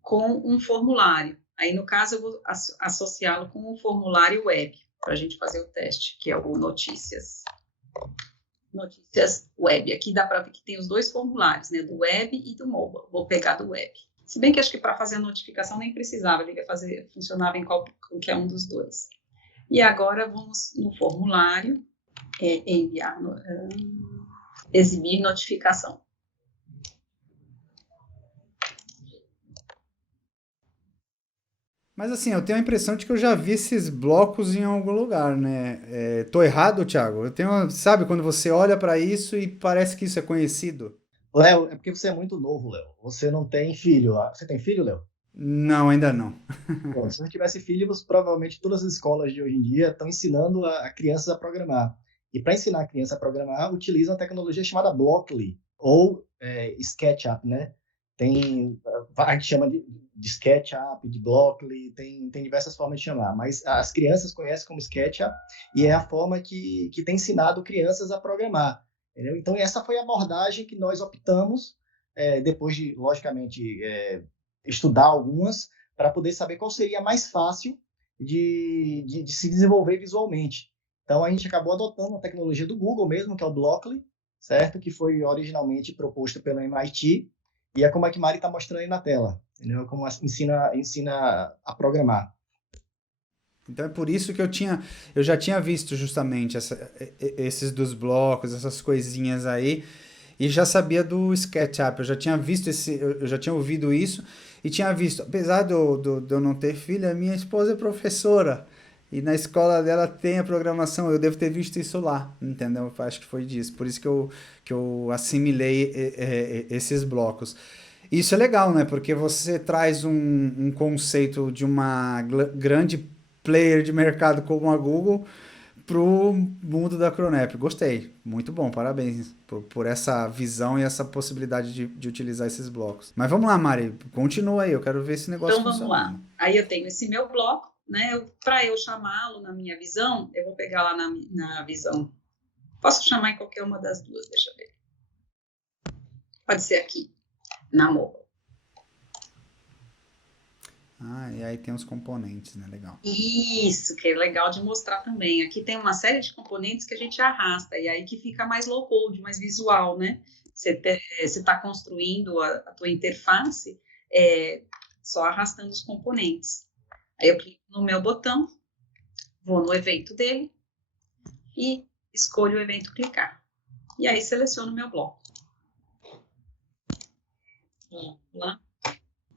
com um formulário. Aí, no caso, eu vou associá-lo com um formulário web, para a gente fazer o teste, que é o Notícias Web. Aqui dá para ver que tem os dois formulários, né, do web e do mobile. Vou pegar do web. Se bem que acho que para fazer a notificação nem precisava, ele ia funcionava em qualquer um dos dois. E agora vamos no formulário, exibir notificação. Mas assim, eu tenho a impressão de que eu já vi esses blocos em algum lugar, né? Tô errado, Thiago? Sabe, quando você olha para isso e parece que isso é conhecido? Léo, é porque você é muito novo, Léo. Você não tem filho. Você tem filho, Léo? Não, ainda não. Bom, se não tivesse filhos, provavelmente todas as escolas de hoje em dia estão ensinando a crianças a programar. E para ensinar a criança a programar, utilizam a tecnologia chamada Blockly, ou SketchUp, né? Tem a gente chama de SketchUp, de Blockly, tem diversas formas de chamar, mas as crianças conhecem como SketchUp e é a forma que tem ensinado crianças a programar. Entendeu? Então, essa foi a abordagem que nós optamos, depois de, logicamente, estudar algumas, para poder saber qual seria a mais fácil de se desenvolver visualmente. Então, a gente acabou adotando a tecnologia do Google mesmo, que é o Blockly, certo? Que foi originalmente proposto pela MIT, e é como a que Mari está mostrando aí na tela, entendeu? Como ensina a programar. Então é por isso que eu já tinha visto justamente esses dos blocos, essas coisinhas aí, e já sabia do SketchUp, eu já tinha visto eu já tinha ouvido isso, e tinha visto, apesar de eu não ter filha, minha esposa é professora, e na escola dela tem a programação, eu devo ter visto isso lá, entendeu? Acho que foi disso, por isso que eu assimilei esses blocos. Isso é legal, né? Porque você traz um conceito de uma grande player de mercado como a Google pro mundo da Cronep. Gostei, muito bom, parabéns por essa visão e essa possibilidade de utilizar esses blocos. Mas vamos lá, Mari, continua aí, eu quero ver esse negócio funcionando. Então vamos lá, aí eu tenho esse meu bloco, né? Para eu chamá-lo na minha visão, eu vou pegar lá na visão. Posso chamar em qualquer uma das duas, deixa eu ver. Pode ser aqui, na mobile. E aí tem os componentes, né? Legal. Isso, que é legal de mostrar também. Aqui tem uma série de componentes que a gente arrasta, e aí que fica mais low code, mais visual, né? Você está construindo a tua interface só arrastando os componentes. Aí eu clico no meu botão, vou no evento dele e escolho o evento clicar. E aí seleciono o meu bloco. Vamos lá.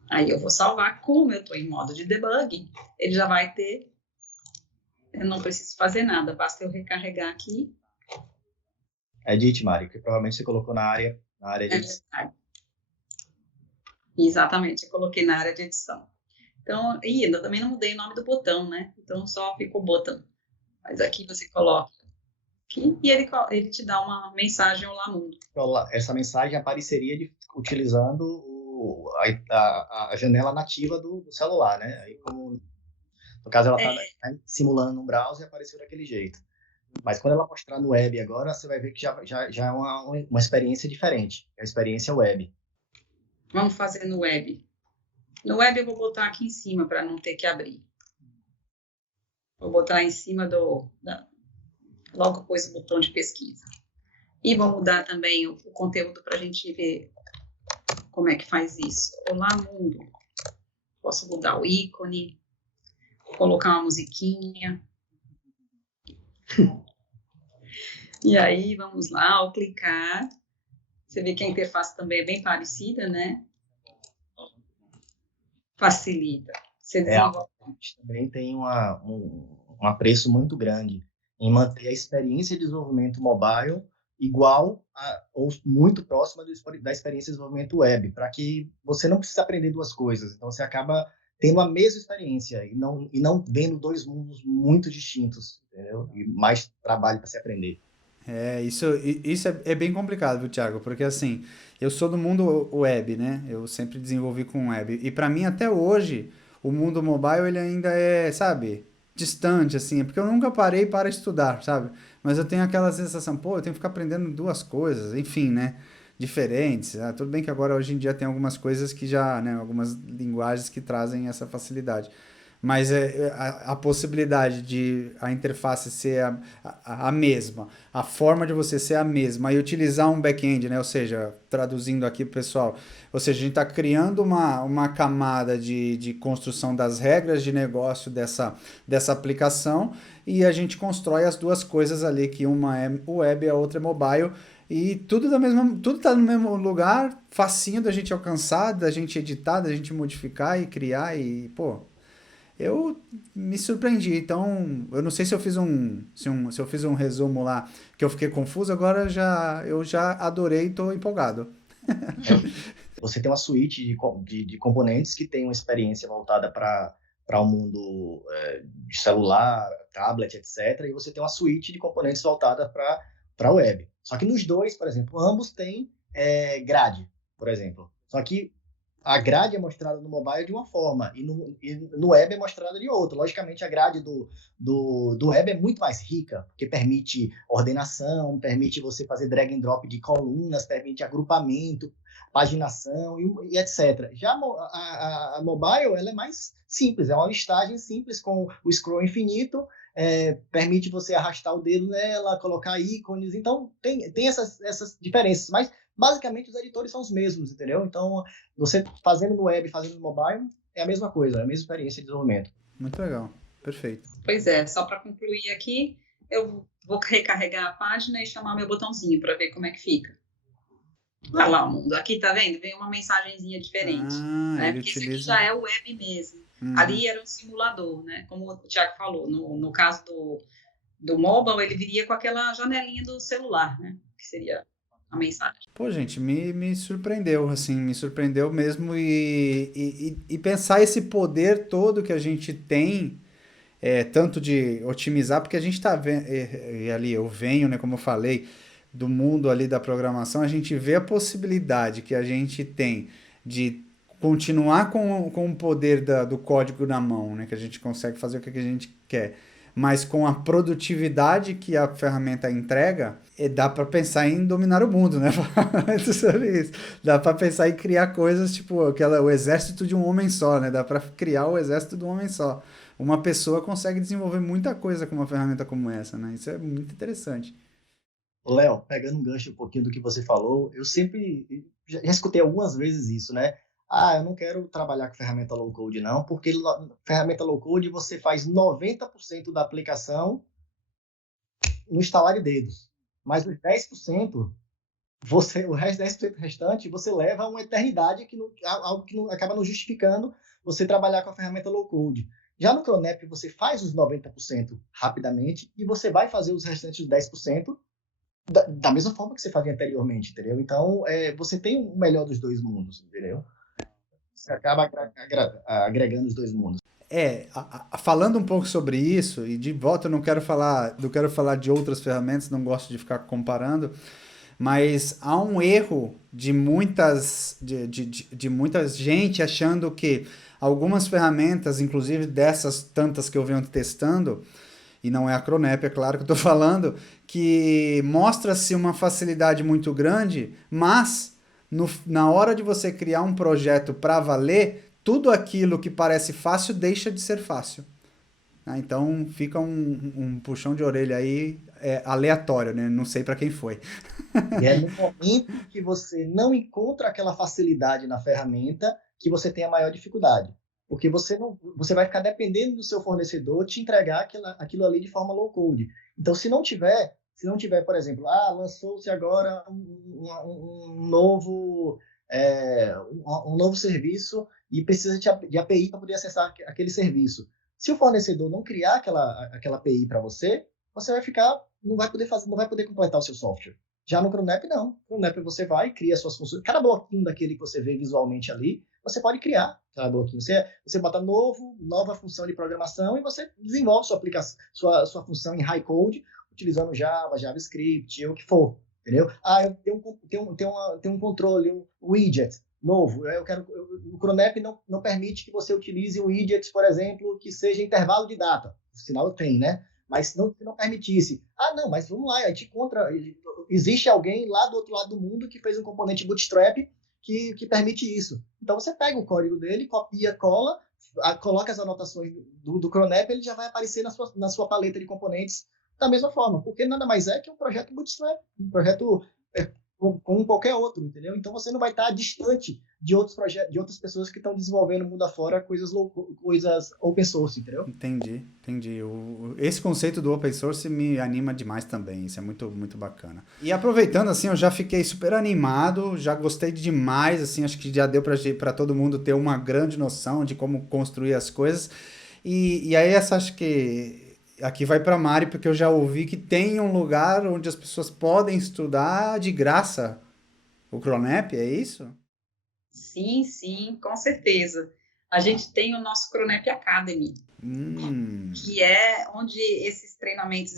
Aí eu vou salvar, como eu estou em modo de debug, ele já vai ter, eu não preciso fazer nada, basta eu recarregar aqui. Edit, Mari, que provavelmente você colocou na área de edição. Exatamente, eu coloquei na área de edição. Então, eu também não mudei o nome do botão, né? Então só ficou botão. Mas aqui você coloca aqui e ele te dá uma mensagem Olá Mundo. Essa mensagem apareceria utilizando a janela nativa do celular, né? Aí, no caso, ela está simulando um browser e apareceu daquele jeito. Mas quando ela mostrar no web agora, você vai ver que já é uma experiência diferente. É a experiência web. Vamos fazer no web. No web eu vou botar aqui em cima para não ter que abrir. Vou botar em cima logo depois o botão de pesquisa. E vou mudar também o conteúdo para a gente ver como é que faz isso. Olá, mundo. Posso mudar o ícone, colocar uma musiquinha. E aí, vamos lá, ao clicar, você vê que a interface também é bem parecida, né? Facilita. Você desenvolve. A gente também tem um apreço muito grande em manter a experiência de desenvolvimento mobile igual ou muito próxima da experiência de desenvolvimento web, para que você não precise aprender duas coisas. Então, você acaba tendo a mesma experiência e não vendo dois mundos muito distintos, entendeu? E mais trabalho para se aprender. Isso é bem complicado, viu, Thiago? Porque assim, eu sou do mundo web, né? Eu sempre desenvolvi com web. E para mim, até hoje, o mundo mobile ele ainda é, sabe, distante, assim. É porque eu nunca parei para estudar, sabe? Mas eu tenho aquela sensação, pô, eu tenho que ficar aprendendo duas coisas, enfim, né? Diferentes. Ah, tudo bem que agora, hoje em dia, tem algumas coisas que já, né? Algumas linguagens que trazem essa facilidade. Mas a possibilidade de a interface ser a mesma, a forma de você ser a mesma e utilizar um back-end, né? Ou seja, traduzindo aqui para o pessoal, ou seja, a gente está criando uma camada de construção das regras de negócio dessa aplicação e a gente constrói as duas coisas ali, que uma é web e a outra é mobile. E tudo tá no mesmo lugar, facinho da gente alcançar, da gente editar, da gente modificar e criar e, pô, eu me surpreendi. Então, eu não sei se eu fiz se eu fiz um resumo lá que eu fiquei confuso, agora eu já adorei e estou empolgado. Você tem uma suíte de componentes que tem uma experiência voltada para o mundo de celular, tablet, etc. E você tem uma suíte de componentes voltada para a web. Só que nos dois, por exemplo, ambos têm grade, por exemplo. Só que a grade é mostrada no mobile de uma forma e no web é mostrada de outra. Logicamente, a grade do web é muito mais rica, porque permite ordenação, permite você fazer drag and drop de colunas, permite agrupamento, paginação e etc. Já a mobile ela é mais simples, é uma listagem simples com o scroll infinito, permite você arrastar o dedo nela, colocar ícones. Então, tem essas diferenças, mas basicamente os editores são os mesmos, entendeu? Então, você fazendo no web e fazendo no mobile, é a mesma coisa, é a mesma experiência de desenvolvimento. Muito legal, perfeito. Pois é, só para concluir aqui, eu vou recarregar a página e chamar meu botãozinho para ver como é que fica. Olha lá o mundo, aqui tá vendo? Vem uma mensagenzinha diferente, né? Porque esse aqui já é o web mesmo. Ali era um simulador, né? Como o Thiago falou, no caso do mobile, ele viria com aquela janelinha do celular, né? Que seria a mensagem. Pô, gente, me surpreendeu, assim, me surpreendeu mesmo e pensar esse poder todo que a gente tem, tanto de otimizar, porque a gente tá vendo, ali eu venho, né, como eu falei, do mundo ali da programação, a gente vê a possibilidade que a gente tem de continuar com o poder do código na mão, né, que a gente consegue fazer o que a gente quer, mas com a produtividade que a ferramenta entrega, dá para pensar em dominar o mundo, né? Sobre isso. Dá para pensar em criar coisas tipo o exército de um homem só, né? Dá para criar o exército de um homem só. Uma pessoa consegue desenvolver muita coisa com uma ferramenta como essa, né? Isso é muito interessante. Léo, pegando um gancho um pouquinho do que você falou, eu sempre já escutei algumas vezes isso, né? Eu não quero trabalhar com ferramenta low-code, não, porque ferramenta low-code você faz 90% da aplicação no estalar de dedos. Mas os 10%, o resto 10% restante, você leva uma eternidade, algo que acaba não justificando você trabalhar com a ferramenta low-code. Já no Cronep, você faz os 90% rapidamente e você vai fazer os restantes 10% da mesma forma que você fazia anteriormente, entendeu? Então, você tem o melhor dos dois mundos, entendeu? Você acaba agregando os dois mundos. Falando um pouco sobre isso, e de volta eu não quero falar de outras ferramentas, não gosto de ficar comparando, mas há um erro de muita gente achando que algumas ferramentas, inclusive dessas tantas que eu venho testando, e não é a Cronep, é claro que eu estou falando, que mostra-se uma facilidade muito grande, mas na hora de você criar um projeto para valer, tudo aquilo que parece fácil deixa de ser fácil. Então fica um puxão de orelha aí aleatório, né? Não sei para quem foi. E é no momento que você não encontra aquela facilidade na ferramenta que você tem a maior dificuldade. Porque você vai ficar dependendo do seu fornecedor te entregar aquilo ali de forma low code. Então, se não tiver, por exemplo, lançou-se agora um novo serviço e precisa de API para poder acessar aquele serviço. Se o fornecedor não criar aquela API para você vai ficar, não vai poder completar o seu software. Já no Cronep, não. No Cronep você vai, cria suas funções. Cada bloquinho daquele que você vê visualmente ali, você pode criar cada bloquinho. Você bota nova função de programação e você desenvolve sua aplicação, sua função em high code, utilizando Java, JavaScript, o que for. Entendeu? Eu tenho um controle, um widget novo. O Cronep não permite que você utilize um widget, por exemplo, que seja intervalo de data. O sinal tem, né? Mas se não permitisse. Não, mas vamos lá, a gente encontra. Existe alguém lá do outro lado do mundo que fez um componente Bootstrap que permite isso. Então você pega o código dele, copia, cola, coloca as anotações do Cronep, ele já vai aparecer na sua paleta de componentes da mesma forma, porque nada mais é que um projeto Bootstrap, um projeto como qualquer outro, entendeu? Então você não vai estar distante de outros projetos, de outras pessoas que estão desenvolvendo mundo afora coisas open source, entendeu? Entendi. Esse conceito do open source me anima demais também, isso é muito, muito bacana. E aproveitando, assim, eu já fiquei super animado, já gostei demais, assim, acho que já deu para todo mundo ter uma grande noção de como construir as coisas. E aí acho que aqui vai para Mari, porque eu já ouvi que tem um lugar onde as pessoas podem estudar de graça o Cronep, é isso? Sim, com certeza. A gente tem o nosso Cronep Academy, que é onde esses treinamentos,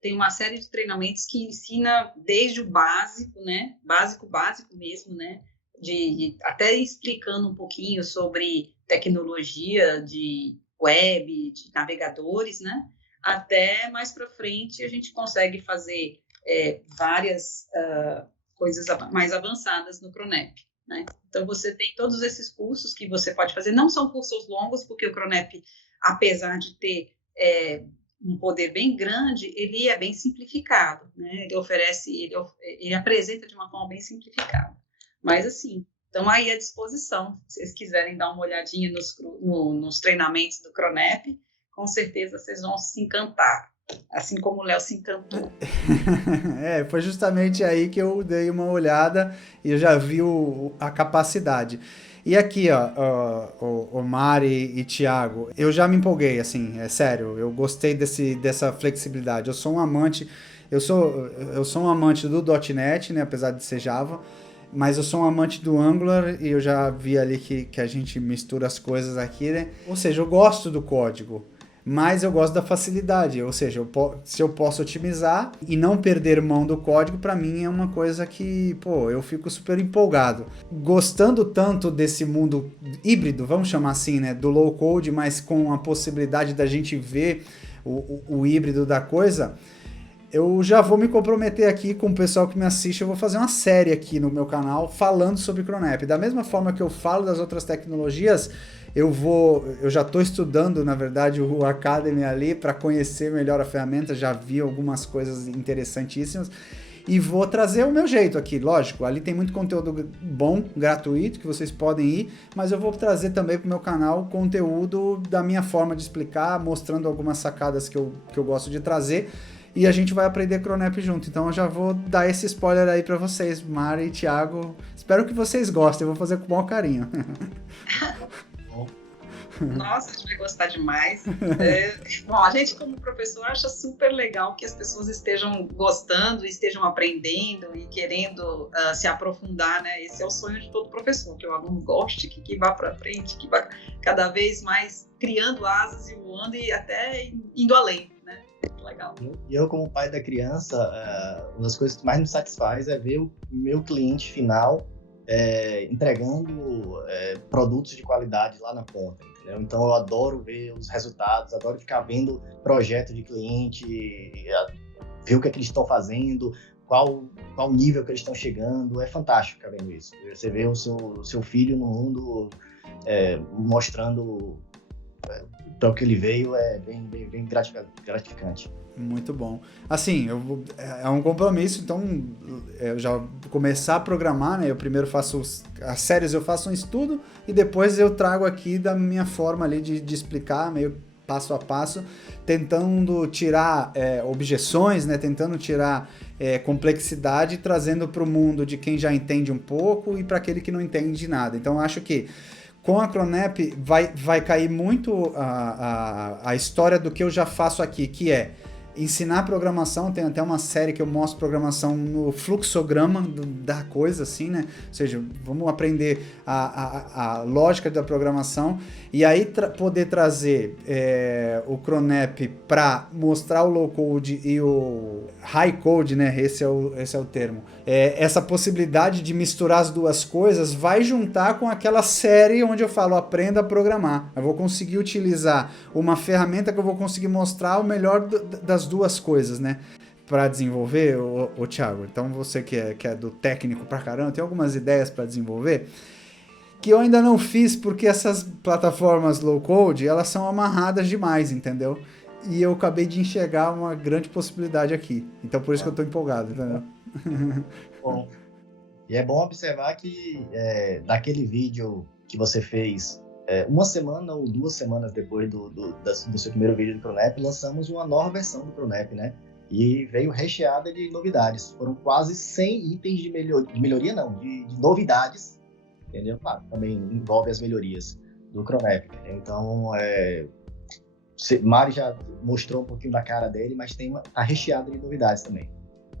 tem uma série de treinamentos que ensina desde o básico, né? Básico mesmo, né? Até explicando um pouquinho sobre tecnologia de web, de navegadores, né? Até mais para frente a gente consegue fazer várias coisas mais avançadas no Cronep, né? Então você tem todos esses cursos que você pode fazer, não são cursos longos, porque o Cronep, apesar de ter um poder bem grande, ele é bem simplificado, né? Ele apresenta de uma forma bem simplificada. Mas assim, estão aí à disposição, se vocês quiserem dar uma olhadinha nos treinamentos do Cronep, com certeza vocês vão se encantar, assim como o Léo se encantou. Foi justamente aí que eu dei uma olhada e eu já vi a capacidade. E aqui, o Mari e Thiago, eu já me empolguei, assim, é sério, eu gostei dessa flexibilidade. Eu sou um amante do .NET, né, apesar de ser Java, mas eu sou um amante do Angular e eu já vi ali que a gente mistura as coisas aqui, né? Ou seja, eu gosto do código, mas eu gosto da facilidade. Ou seja, se eu posso otimizar e não perder mão do código, para mim é uma coisa que, eu fico super empolgado. Gostando tanto desse mundo híbrido, vamos chamar assim, né? Do low code, mas com a possibilidade da gente ver o híbrido da coisa. Eu já vou me comprometer aqui com o pessoal que me assiste, eu vou fazer uma série aqui no meu canal falando sobre Cronep. Da mesma forma que eu falo das outras tecnologias, eu já estou estudando, na verdade, o Academy ali para conhecer melhor a ferramenta, já vi algumas coisas interessantíssimas e vou trazer o meu jeito aqui, lógico, ali tem muito conteúdo bom, gratuito, que vocês podem ir, mas eu vou trazer também para o meu canal conteúdo da minha forma de explicar, mostrando algumas sacadas que eu gosto de trazer. E a gente vai aprender Cronep junto. Então eu já vou dar esse spoiler aí pra vocês, Mari e Thiago. Espero que vocês gostem, eu vou fazer com o maior carinho. Nossa, a gente vai gostar demais. Bom, a gente como professor acha super legal que as pessoas estejam gostando, estejam aprendendo e querendo se aprofundar, né? Esse é o sonho de todo professor, que o aluno goste, que vá para frente, que vá cada vez mais criando asas e voando e até indo além. Legal. Eu, como pai da criança, uma das coisas que mais me satisfaz é ver o meu cliente final entregando produtos de qualidade lá na ponta, entendeu? Então eu adoro ver os resultados, adoro ficar vendo projeto de cliente, ver o que é que eles estão fazendo, qual nível que eles estão chegando. É fantástico ficar vendo isso. Você vê o seu filho no mundo mostrando para o que ele veio, é bem gratificante. Muito bom. Assim, é um compromisso, então eu já vou começar a programar, né? Eu primeiro faço as séries, eu faço um estudo e depois eu trago aqui da minha forma ali de explicar, meio passo a passo, tentando tirar objeções, né? Tentando tirar complexidade, trazendo para o mundo de quem já entende um pouco e para aquele que não entende nada. Então, eu acho que com a Cronep vai cair muito a história do que eu já faço aqui, que é ensinar programação. Tem até uma série que eu mostro programação no fluxograma da coisa, assim, né? Ou seja, vamos aprender a lógica da programação e aí poder trazer o Cronep para mostrar o low code e o high code, né? Esse é o termo. Essa possibilidade de misturar as duas coisas vai juntar com aquela série onde eu falo aprenda a programar. Eu vou conseguir utilizar uma ferramenta que eu vou conseguir mostrar o melhor das duas coisas, né? Para desenvolver, ô Thiago. Então você que é do técnico pra caramba, tem algumas ideias para desenvolver que eu ainda não fiz porque essas plataformas low code, elas são amarradas demais, entendeu? E eu acabei de enxergar uma grande possibilidade aqui. Então por isso que eu tô empolgado, entendeu? Bom. E é bom observar que daquele vídeo que você fez uma semana ou 2 semanas depois do seu primeiro vídeo do Cronep, lançamos uma nova versão do Cronep, né? E veio recheada de novidades. Foram quase 100 itens de melhoria, não, de novidades, entendeu? Claro, também envolve as melhorias do Cronep, entendeu? Então, Mari já mostrou um pouquinho da cara dele, mas tá recheado de novidades também.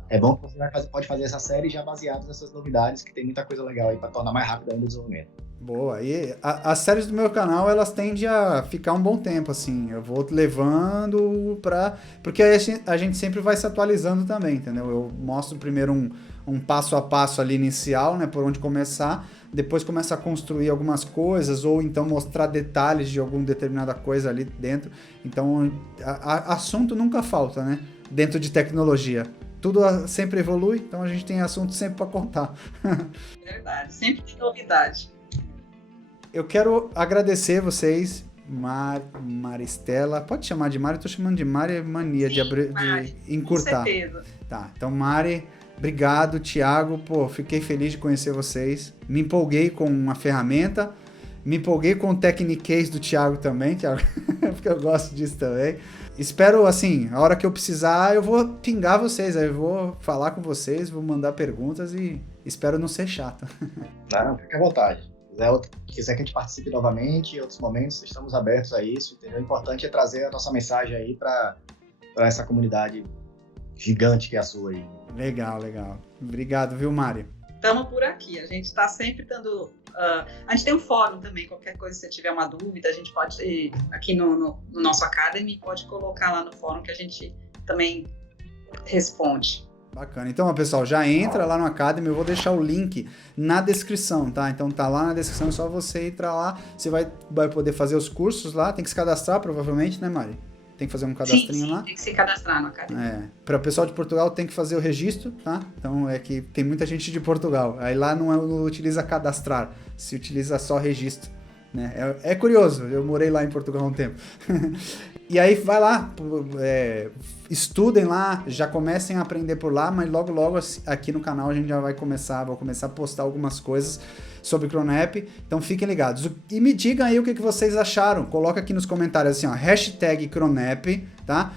É bom que você pode fazer essa série já baseada nessas novidades, que tem muita coisa legal aí para tornar mais rápido ainda o desenvolvimento. Boa, e as séries do meu canal, elas tendem a ficar um bom tempo, assim, eu vou levando porque a gente sempre vai se atualizando também, entendeu? Eu mostro primeiro um passo a passo ali inicial, né, por onde começar, depois começo a construir algumas coisas, ou então mostrar detalhes de alguma determinada coisa ali dentro, então assunto nunca falta, né, dentro de tecnologia. Tudo sempre evolui, então a gente tem assunto sempre para contar. Verdade, sempre tem novidade. Eu quero agradecer vocês, Maristela. Pode chamar de Mari, eu tô chamando de Mari, é mania. Sim, de encurtar. Com certeza. Tá, então Mari, obrigado, Thiago. Pô, fiquei feliz de conhecer vocês. Me empolguei com uma ferramenta. Me empolguei com o Techniquez do Thiago também, Thiago, porque eu gosto disso também. Espero, assim, a hora que eu precisar, eu vou pingar vocês, aí eu vou falar com vocês, vou mandar perguntas e espero não ser chato. Não, fica à vontade. Se quiser que a gente participe novamente em outros momentos, estamos abertos a isso, entendeu? O importante é trazer a nossa mensagem aí para essa comunidade gigante que é a sua aí. Legal. Obrigado, viu, Mari? Estamos por aqui, a gente está sempre dando... a gente tem um fórum também, qualquer coisa, se você tiver uma dúvida, a gente pode, aqui no nosso Academy, pode colocar lá no fórum que a gente também responde. Bacana. Então, pessoal, já entra lá no Academy, eu vou deixar o link na descrição, tá? Então tá lá na descrição, é só você entrar lá, você vai poder fazer os cursos lá, tem que se cadastrar provavelmente, né, Mari? Tem que fazer um cadastrinho lá? Sim, tem que se cadastrar no Academy. Para o pessoal de Portugal tem que fazer o registro, tá? Então é que tem muita gente de Portugal, aí lá não utiliza cadastrar, se utiliza só registro, né? É curioso, eu morei lá em Portugal há um tempo. E aí vai lá, estudem lá, já comecem a aprender por lá, mas logo aqui no canal a gente já vou começar a postar algumas coisas sobre Cronep, então fiquem ligados. E me digam aí o que vocês acharam, coloca aqui nos comentários assim, ó, #Cronep, tá?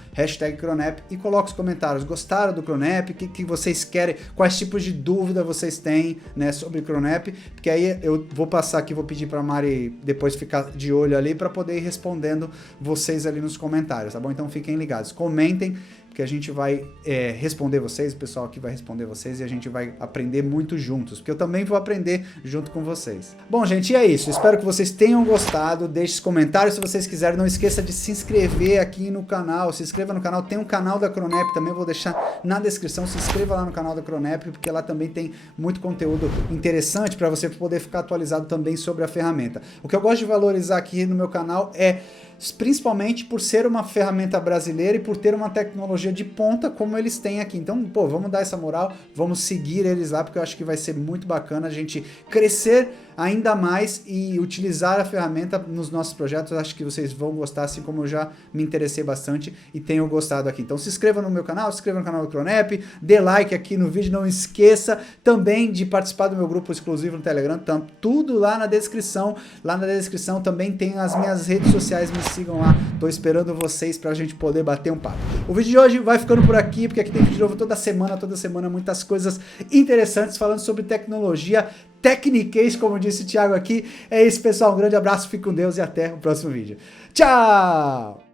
#Cronep e coloca os comentários, gostaram do Cronep, o que vocês querem, quais tipos de dúvida vocês têm, né, sobre Cronep, porque aí eu vou passar aqui, vou pedir pra Mari depois ficar de olho ali para poder ir respondendo vocês ali nos comentários, tá bom? Então fiquem ligados, comentem, porque a gente vai responder vocês, o pessoal aqui vai responder vocês e a gente vai aprender muito juntos, porque eu também vou aprender junto com vocês. Bom, gente, e é isso. Espero que vocês tenham gostado. Deixe os comentários se vocês quiserem. Não esqueça de se inscrever aqui no canal. Se inscreva no canal. Tem um canal da Cronep também, vou deixar na descrição. Se inscreva lá no canal da Cronep, porque lá também tem muito conteúdo interessante para você poder ficar atualizado também sobre a ferramenta. O que eu gosto de valorizar aqui no meu canal é principalmente por ser uma ferramenta brasileira e por ter uma tecnologia de ponta como eles têm aqui. Então, pô, vamos dar essa moral, vamos seguir eles lá, porque eu acho que vai ser muito bacana a gente crescer ainda mais e utilizar a ferramenta nos nossos projetos. Eu acho que vocês vão gostar, assim como eu já me interessei bastante e tenho gostado aqui. Então se inscreva no meu canal, se inscreva no canal do Cronep, dê like aqui no vídeo, não esqueça também de participar do meu grupo exclusivo no Telegram, tá tudo lá na descrição. Lá na descrição também tem as minhas redes sociais, me sigam lá, tô esperando vocês pra gente poder bater um papo. O vídeo de hoje vai ficando por aqui, porque aqui tem vídeo novo toda semana, muitas coisas interessantes falando sobre tecnologia, Tecniquez, como disse o Thiago aqui. É isso, pessoal. Um grande abraço, fique com Deus e até o próximo vídeo. Tchau!